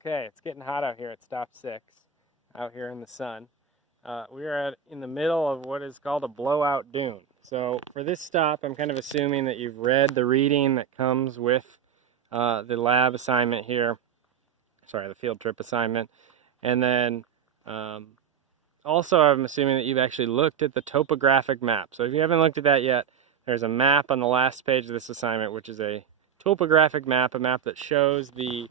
Okay, it's getting hot out here at stop 6, out here in the sun. We are in the middle of what is called a blowout dune. So for this stop, I'm kind of assuming that you've read the reading that comes with the lab assignment here. Sorry, the field trip assignment. And then also I'm assuming that you've actually looked at the topographic map. So if you haven't looked at that yet, there's a map on the last page of this assignment, which is a topographic map, a map that shows the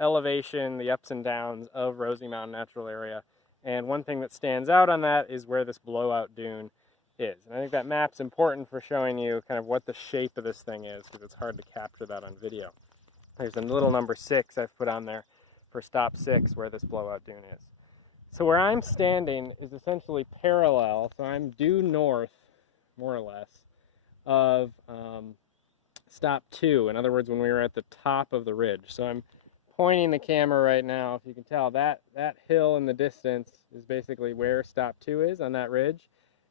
elevation, the ups and downs of Rosy Mound Natural Area. And one thing that stands out on that is where this blowout dune is. And I think that map's important for showing you kind of what the shape of this thing is, because it's hard to capture that on video. There's a little number 6 I've put on there for stop 6 where this blowout dune is. So where I'm standing is essentially parallel, so I'm due north, more or less, of stop 2. In other words, when we were at the top of the ridge. So I'm pointing the camera right now. If you can tell, that hill in the distance is basically where stop 2 is on that ridge.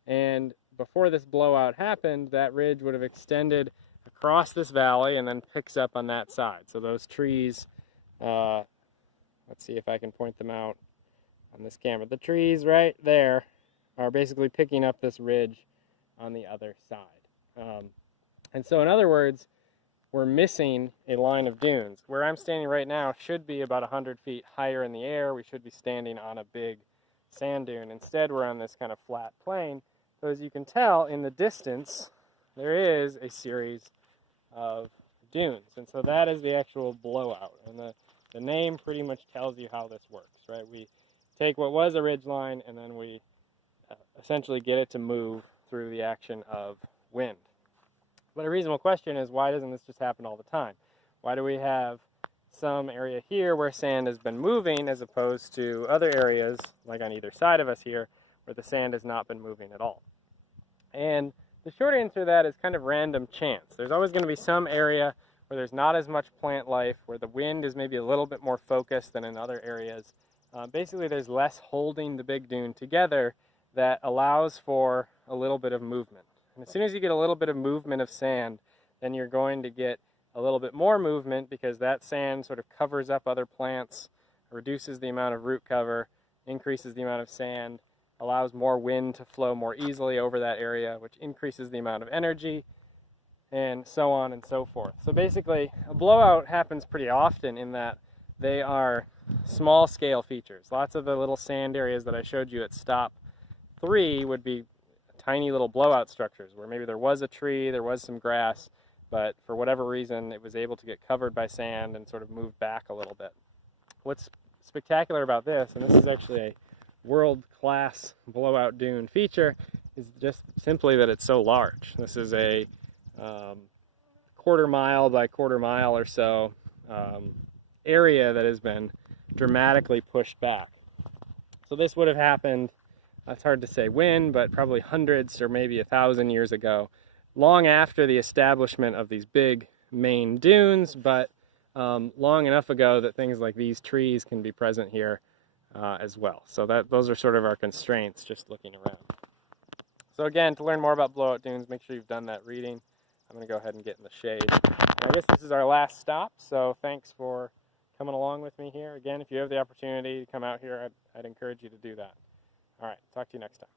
And before this blowout happened, that ridge would have extended across this valley and then picks up on that side. So those trees, let's see if I can point them out on this camera. The trees right there are basically picking up this ridge on the other side. And so in other words, we're missing a line of dunes. Where I'm standing right now should be about 100 feet higher in the air. We should be standing on a big sand dune. Instead, we're on this kind of flat plain. So as you can tell, in the distance, there is a series of dunes. And so that is the actual blowout. And the name pretty much tells you how this works, right? We take what was a ridge line and then we essentially get it to move through the action of wind. But a reasonable question is, why doesn't this just happen all the time? Why do we have some area here where sand has been moving as opposed to other areas, like on either side of us here, where the sand has not been moving at all? And the short answer to that is kind of random chance. There's always going to be some area where there's not as much plant life, where the wind is maybe a little bit more focused than in other areas. Basically, there's less holding the big dune together that allows for a little bit of movement. And as soon as you get a little bit of movement of sand, then you're going to get a little bit more movement because that sand sort of covers up other plants, reduces the amount of root cover, increases the amount of sand, allows more wind to flow more easily over that area, which increases the amount of energy, and so on and so forth. So basically, a blowout happens pretty often in that they are small scale features. Lots of the little sand areas that I showed you at stop 3 would be tiny little blowout structures where maybe there was a tree, there was some grass, but for whatever reason it was able to get covered by sand and sort of move back a little bit. What's spectacular about this, and this is actually a world-class blowout dune feature, is just simply that it's so large. This is a quarter mile by quarter mile or so area that has been dramatically pushed back. So this would have happened, it's hard to say when, but probably hundreds or maybe 1,000 years ago, long after the establishment of these big main dunes, but long enough ago that things like these trees can be present here as well. So those are sort of our constraints just looking around. So again, to learn more about blowout dunes, make sure you've done that reading. I'm going to go ahead and get in the shade. I guess this is our last stop, so thanks for coming along with me here. Again, if you have the opportunity to come out here, I'd encourage you to do that. All right, talk to you next time.